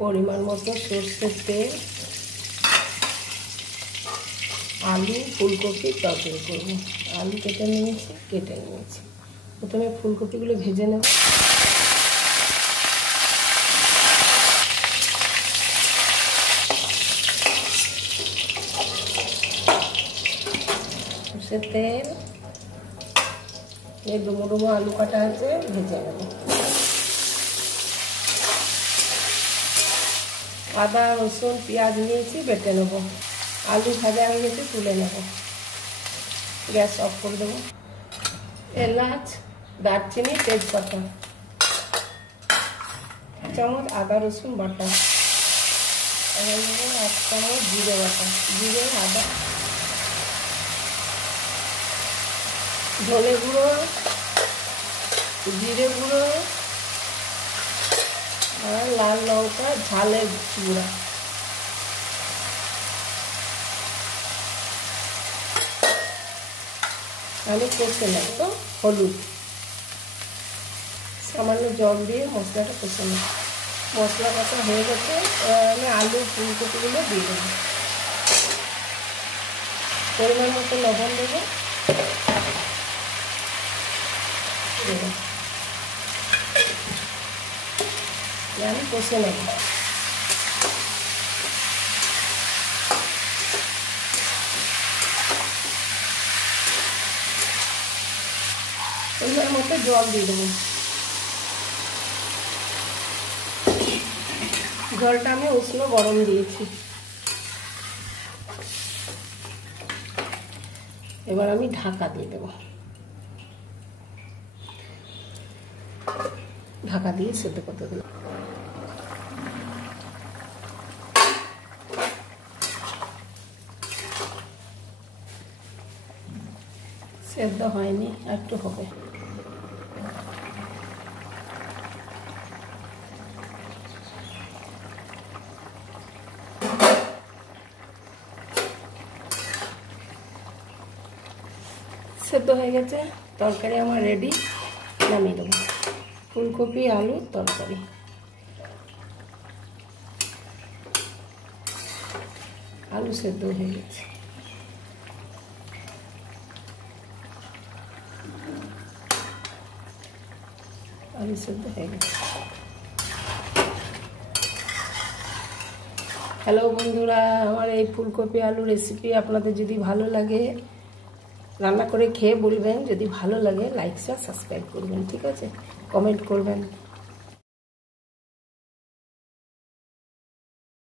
পরিমাণ মতো সরষের তেল, আলু ফুলকপি তরকারি করব। আলু কেটে নিয়েছি। প্রথমে ফুলকপিগুলো ভেজে নেব। সরষের তেল, এই ডুমো ডুমো আলু কাটা আছে, ভেজে নেব। আদা রসুন পেঁয়াজ নিয়েছি, বেটে নেব। আলু ভাজা হয়ে গেছে, তুলে নেব। গ্যাস অফ করে দেবো। এলাচ, দারচিনি, তেজপাতা, চামচ আদা রসুন বাটা, এক চামচ জিরে বাটা, জিরে আদা, ধনে গুঁড়ো, জিরে গুঁড়ো আর লাল লঙ্কা ঝালের গুঁড়া। আমি কষে নেব। তো হলুদ, সামান্য জল দিয়ে মশলাটা কষে নেব। মশলা কষা হয়ে গেছে, আমি আলু ফুলকপিগুলো দিয়ে দেবো। পরিমাণ মতো লবণ দেবো। আমি কষে নেব। পরিমাণ মতো জল দিয়ে দেবো। জলটা আমি উষ্ণ গরম দিয়েছি। এবার আমি ঢাকা দিয়ে দেব। ঢাকা দিয়ে সেদ্ধ করতে দেব। সেদ্ধ হয়নি, একটু হবে। সেদ্ধ হয়ে গেছে, তরকারি আমার রেডি। নামিয়ে দেবো। ফুলকপি আলুর তরকারি। আলু সেদ্ধ হয়ে গেছে। আলু সেদ্ধ হয়ে গেছে। হ্যালো বন্ধুরা, আমার এই ফুলকপি আলু রেসিপি আপনাদের যদি ভালো লাগে রান্না করে খেয়ে বলবেন। যদি ভালো লাগে লাইক শেয়ার সাবস্ক্রাইব করবেন, ঠিক আছে? কমেন্ট করবেন।